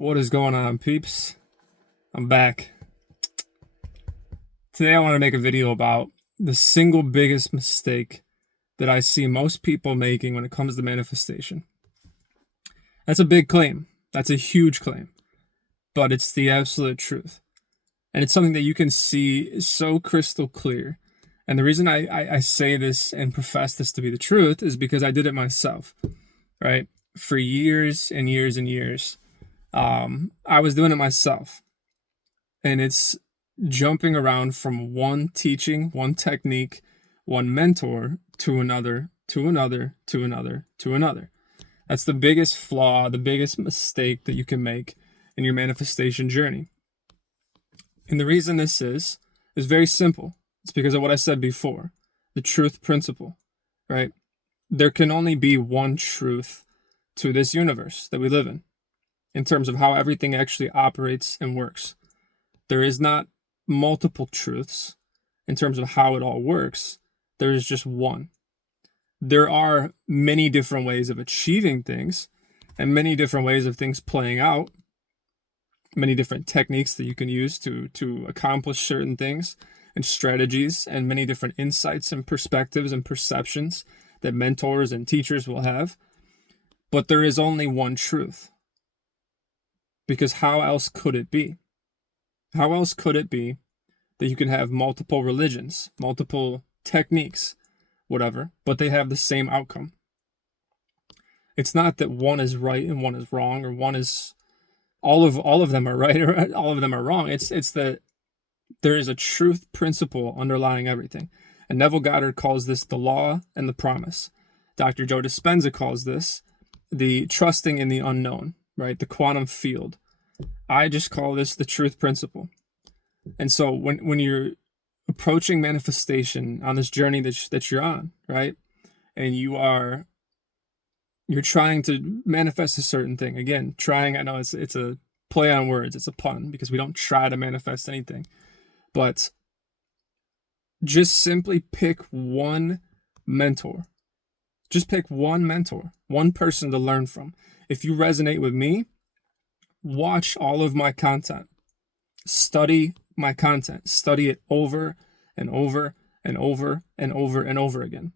What is going on, peeps? I'm back. Today I want to make a video about the single biggest mistake that I see most people making when it comes to manifestation. That's a big claim. That's a huge claim. But it's the absolute truth. And it's something that you can see so crystal clear. And the reason I say this and profess this to be the truth is because I did it myself, right? For years and years and years. I was doing it myself. And it's jumping around from one teaching, one technique, one mentor to another, to another, to another, to another. That's the biggest flaw, the biggest mistake that you can make in your manifestation journey. And the reason this is very simple. It's because of what I said before, the truth principle, right? There can only be one truth to this universe that we live in terms of how everything actually operates and works. There is not multiple truths in terms of how it all works. There is just one. There are many different ways of achieving things and many different ways of things playing out, many different techniques that you can use to accomplish certain things and strategies, and many different insights and perspectives and perceptions that mentors and teachers will have. But there is only one truth. Because how else could it be? How else could it be that you can have multiple religions, multiple techniques, whatever, but they have the same outcome? It's not that one is right and one is wrong, or one is all of them are right or all of them are wrong. It's that there is a truth principle underlying everything. And Neville Goddard calls this the law and the promise. Dr. Joe Dispenza calls this the trusting in the unknown, right? The quantum field. I just call this the truth principle. And so when you're approaching manifestation on this journey that you're on, right? And you're trying to manifest a certain thing. Again, trying, I know it's a play on words, it's a pun, because we don't try to manifest anything. But just simply pick one mentor. Just pick one mentor, one person to learn from. If you resonate with me, watch all of my content. Study my content. Study it over and over and over and over and over again.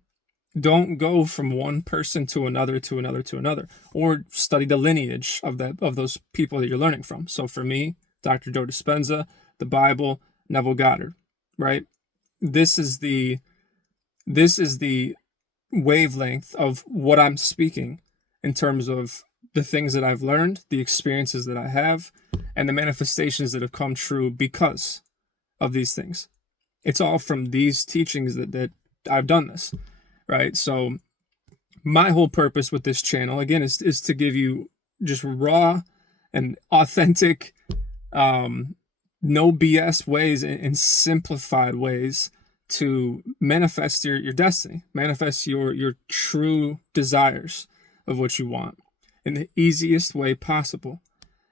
Don't go from one person to another, to another, to another, or study the lineage of those people that you're learning from. So for me, Dr. Joe Dispenza, the Bible, Neville Goddard, right? This is the wavelength of what I'm speaking in terms of the things that I've learned, the experiences that I have, and the manifestations that have come true because of these things. It's all from these teachings that I've done this, right? So my whole purpose with this channel, again, is to give you just raw and authentic, no BS ways and simplified ways to manifest your destiny, manifest your true desires of what you want in the easiest way possible.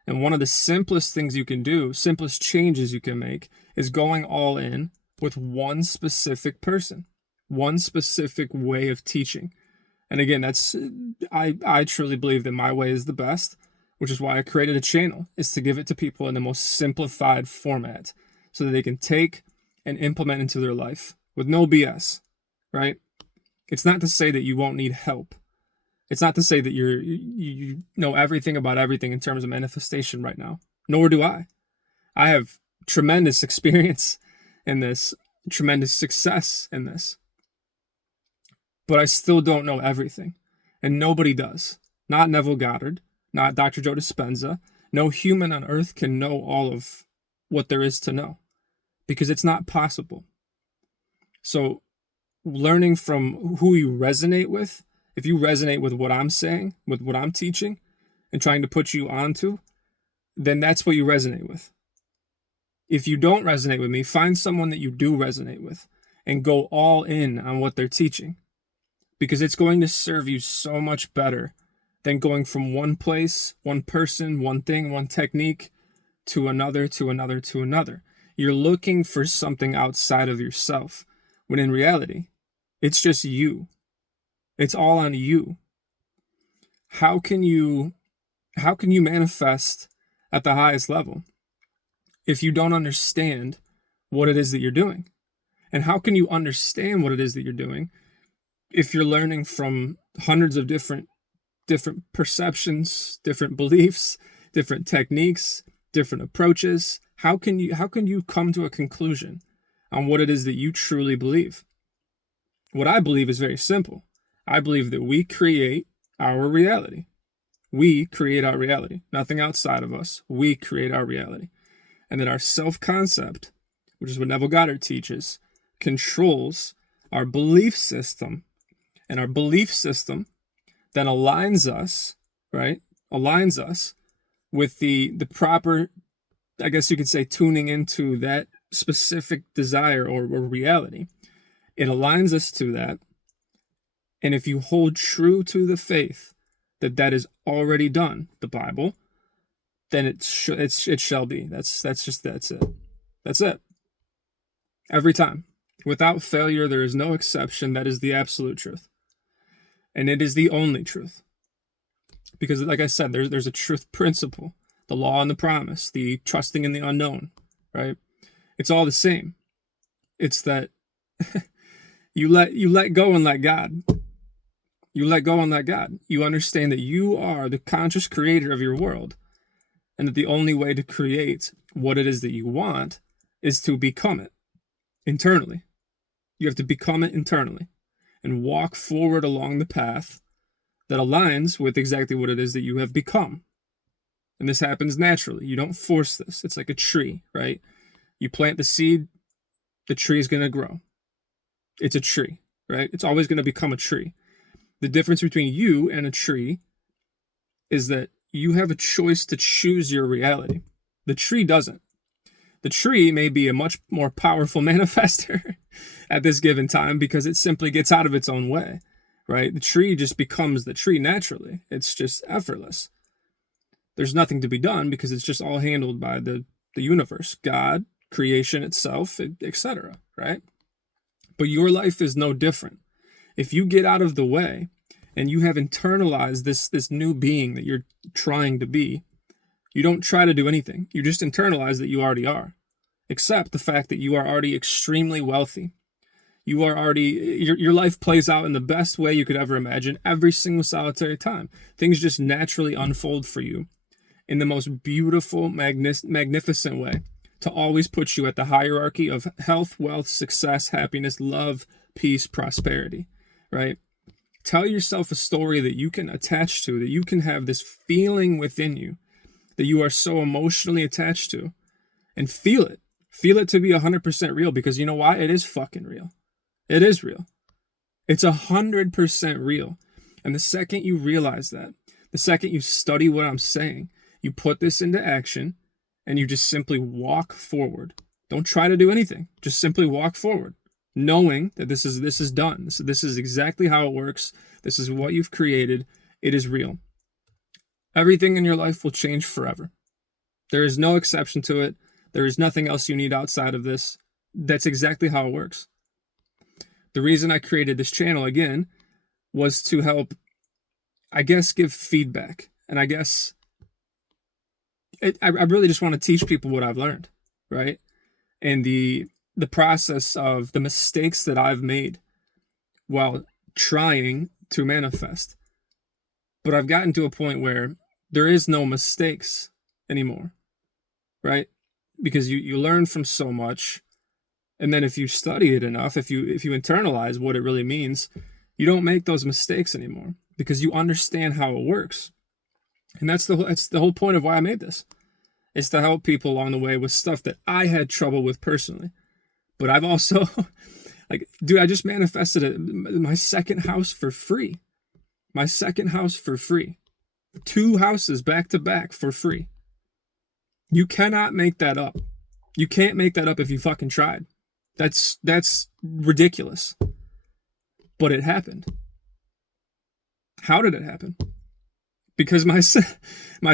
And one of the simplest things you can do, simplest changes you can make, is going all in with one specific person, one specific way of teaching. And again, I truly believe that my way is the best, which is why I created a channel, is to give it to people in the most simplified format so that they can take and implement into their life with no BS, right? It's not to say that you won't need help. It's not to say that you know everything about everything in terms of manifestation right now. Nor do I. I have tremendous experience in this, tremendous success in this. But I still don't know everything. And nobody does. Not Neville Goddard, not Dr. Joe Dispenza. No human on earth can know all of what there is to know, because it's not possible. So learning from who you resonate with, if you resonate with what I'm saying, with what I'm teaching, and trying to put you onto, then that's what you resonate with. If you don't resonate with me, find someone that you do resonate with and go all in on what they're teaching, because it's going to serve you so much better than going from one place, one person, one thing, one technique to another, to another, to another. You're looking for something outside of yourself, when in reality, it's just you. It's all on you. How can you manifest at the highest level if you don't understand what it is that you're doing? And how can you understand what it is that you're doing if you're learning from hundreds of different perceptions, different beliefs, different techniques, different approaches? How can you come to a conclusion on what it is that you truly believe? What I believe is very simple. I believe that we create our reality. We create our reality. Nothing outside of us. We create our reality. And that our self-concept, which is what Neville Goddard teaches, controls our belief system. And our belief system then aligns us, right? Aligns us with the proper, I guess you could say, tuning into that specific desire or reality. It aligns us to that. And if you hold true to the faith that is already done, the Bible, then it shall be. That's it. That's it. Every time. Without failure, there is no exception. That is the absolute truth. And it is the only truth. Because, like I said, there's a truth principle, the law and the promise, the trusting in the unknown, right? It's all the same. It's that you let go and let God. You let go and let God. You understand that you are the conscious creator of your world, and that the only way to create what it is that you want is to become it internally. You have to become it internally and walk forward along the path that aligns with exactly what it is that you have become. And this happens naturally. You don't force this. It's like a tree, right? You plant the seed, the tree is going to grow. It's a tree, right? It's always going to become a tree. The difference between you and a tree is that you have a choice to choose your reality. The tree doesn't. The tree may be a much more powerful manifester at this given time because it simply gets out of its own way, right? The tree just becomes the tree naturally. It's just effortless. There's nothing to be done because it's just all handled by the universe, God, creation itself, etc., right? But your life is no different. If you get out of the way and you have internalized this new being that you're trying to be, you don't try to do anything. You just internalize that you already are. Accept the fact that you are already extremely wealthy. You are already, your life plays out in the best way you could ever imagine every single solitary time. Things just naturally unfold for you in the most beautiful, magnificent way to always put you at the hierarchy of health, wealth, success, happiness, love, peace, prosperity, right? Tell yourself a story that you can attach to, that you can have this feeling within you that you are so emotionally attached to, and feel it. Feel it to be 100% real, because you know why? It is fucking real. It is real. It's 100% real. And the second you realize that, the second you study what I'm saying, you put this into action, and you just simply walk forward. Don't try to do anything. Just simply walk forward, knowing that this is done. This is exactly how it works. This is what you've created. It is real. Everything in your life will change forever. There is no exception to it. There is nothing else you need outside of this. That's exactly how it works. The reason I created this channel, again, was to help, I guess, give feedback. And I guess I really just want to teach people what I've learned, right? And the process of the mistakes that I've made while trying to manifest. But I've gotten to a point where there is no mistakes anymore, right? Because you learn from so much, and then if you study it enough, if you internalize what it really means, you don't make those mistakes anymore because you understand how it works. And that's the whole point of why I made this. It's to help people along the way with stuff that I had trouble with personally. But I've also, I just manifested my second house for free. My second house for free. 2 houses back to back for free. You cannot make that up. You can't make that up if you fucking tried. That's ridiculous. But it happened. How did it happen? Because my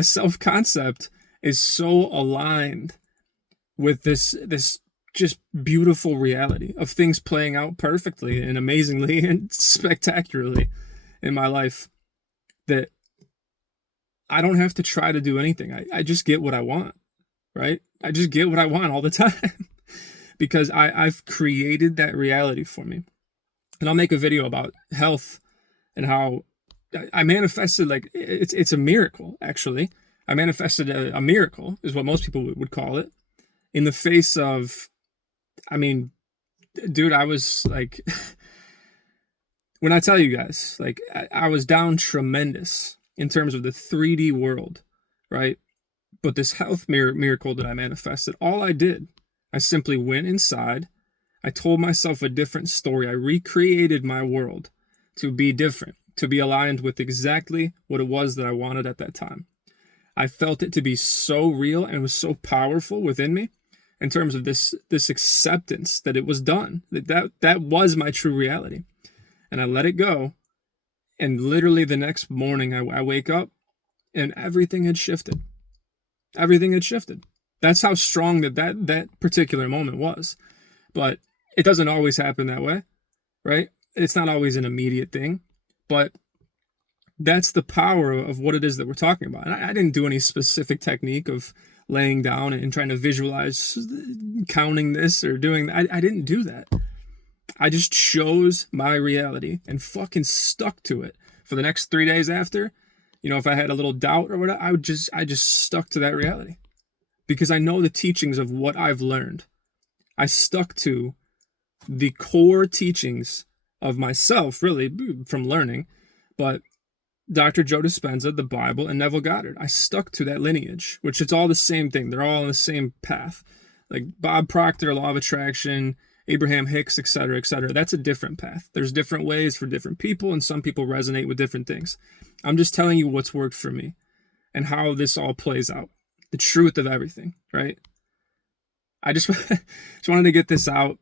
self-concept is so aligned with this just beautiful reality of things playing out perfectly and amazingly and spectacularly in my life, that I don't have to try to do anything. I just get what I want, right? I just get what I want all the time because I've created that reality for me. And I'll make a video about health and how I manifested, like, it's a miracle, actually. I manifested a miracle, is what most people would call it, in the face of, I mean, dude, I was like, when I tell you guys, like, I was down tremendous in terms of the 3D world, right? But this health miracle that I manifested, all I did, I simply went inside. I told myself a different story. I recreated my world to be different, to be aligned with exactly what it was that I wanted at that time. I felt it to be so real and was so powerful within me in terms of this acceptance that it was done, that was my true reality. And I let it go. And literally the next morning I wake up and everything had shifted. Everything had shifted. That's how strong that particular moment was. But it doesn't always happen that way, right? It's not always an immediate thing, but that's the power of what it is that we're talking about. And I didn't do any specific technique of laying down and trying to visualize counting this or doing that. I didn't do that. I just chose my reality and fucking stuck to it for the next 3 days after. You know, if I had a little doubt or whatever, I just stuck to that reality because I know the teachings of what I've learned. I stuck to the core teachings of myself, really, from learning, but Dr. Joe Dispenza, the Bible, and Neville Goddard. I stuck to that lineage, which it's all the same thing. They're all on the same path. Like Bob Proctor, Law of Attraction, Abraham Hicks, etc., etc. That's a different path. There's different ways for different people, and some people resonate with different things. I'm just telling you what's worked for me and how this all plays out. The truth of everything, right? I just wanted to get this out.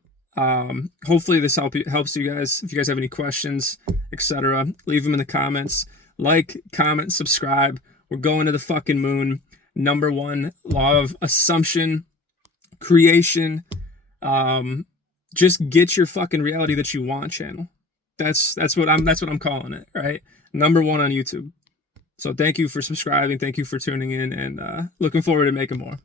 Hopefully this helps you guys. If you guys have any questions, etc., leave them in the comments. Like, comment, subscribe. We're going to the fucking moon. Number one, law of assumption, creation. Just get your fucking reality that you want channel. That's what I'm calling it, right? Number one on YouTube. So thank you for subscribing. Thank you for tuning in, and looking forward to making more.